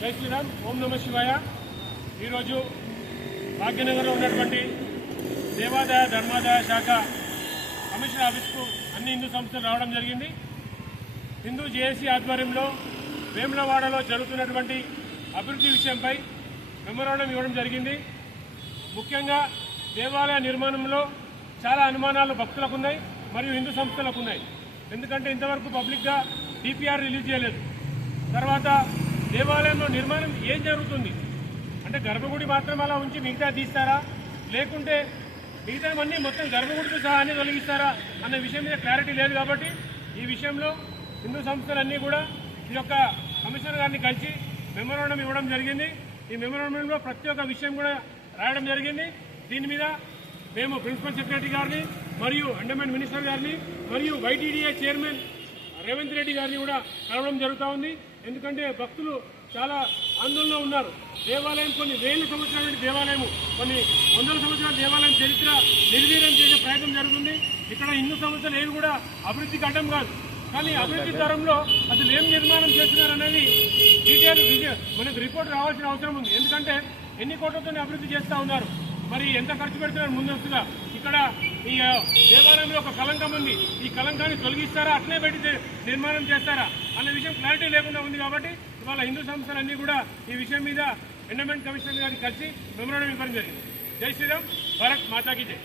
జై శ్రీరామ్ ఓం నమ శివాయ. ఈరోజు భాగ్యనగర్లో ఉన్నటువంటి దేవాదాయ ధర్మాదాయ శాఖ కమిషనర్ ఆఫీస్కు అన్ని హిందూ సంస్థలు రావడం జరిగింది. హిందూ జేఏసీ ఆధ్వర్యంలో వేములవాడలో జరుగుతున్నటువంటి అభివృద్ధి విషయంపై మెమోరాండం ఇవ్వడం జరిగింది. ముఖ్యంగా దేవాలయ నిర్మాణంలో చాలా అనుమానాలు భక్తులకు ఉన్నాయి మరియు హిందూ సంస్థలకు ఉన్నాయి. ఎందుకంటే ఇంతవరకు పబ్లిక్గా డిపిఆర్ రిలీజ్ చేయలేదు. తర్వాత దేవాలయంలో నిర్మాణం ఏం జరుగుతుంది? అంటే గర్భగుడి మాత్రం అలా ఉంచి మిగతా తీస్తారా? లేకుంటే మిగతావన్నీ మొత్తం గర్భగుడితో సహా అన్ని తొలగిస్తారా? అన్న విషయం మీద క్లారిటీ లేదు కాబట్టి ఈ విషయంలో హిందూ సంస్థలన్నీ కూడా ఈ యొక్క కమిషనర్ గారిని కలిసి మెమోరాండం ఇవ్వడం జరిగింది. ఈ మెమోరాండంలో ప్రతి ఒక్క విషయం కూడా రాయడం జరిగింది. దీని మీద మేము ప్రిన్సిపల్ సెక్రటరీ గారిని మరియు అండమాన్ మినిస్టర్ గారిని మరియు వైటీడీఏ చైర్మన్ రేవంత్ రెడ్డి గారిని కూడా కలవడం జరుగుతూ ఉంది. ఎందుకంటే భక్తులు చాలా ఆందోళనలో ఉన్నారు. దేవాలయం కొన్ని వేల సంవత్సరాల దేవాలయం కొన్ని వందల సంవత్సరాల దేవాలయం చరిత్ర నిర్వీర్యం చేసే ప్రయత్నం జరుగుతుంది. ఇక్కడ హిందూ సంస్థలు ఏవి కూడా అభివృద్ధికి అడ్డం కాదు. కానీ అభివృద్ధి తరంలో అసలు ఏం నిర్మాణం చేస్తున్నారు అనేది డీటెయిల్ మనకు రిపోర్ట్ రావాల్సిన అవసరం ఉంది. ఎందుకంటే ఎన్ని కోట్లతో అభివృద్ధి చేస్తూ ఉన్నారు. మరి ఎంత ఖర్చు పెడుతున్నారు ముందస్తుగా? ఇక్కడ ఈ దేవాలయంలో ఒక కలంకం ఉంది. ఈ కలంకాన్ని తొలగిస్తారా? అట్లే పెట్టి నిర్మాణం చేస్తారా? అనే విషయం క్లారిటీ లేకుండా ఉంది కాబట్టి ఇవాళ హిందూ సంస్థలన్నీ కూడా ఈ విషయం మీద ఎండమెంట్ కమిషనర్ గారిని కలిసి మెమరాండం ఇవ్వడం జరిగింది. జై శ్రీరామ్ భారత్ మాతాకి జై.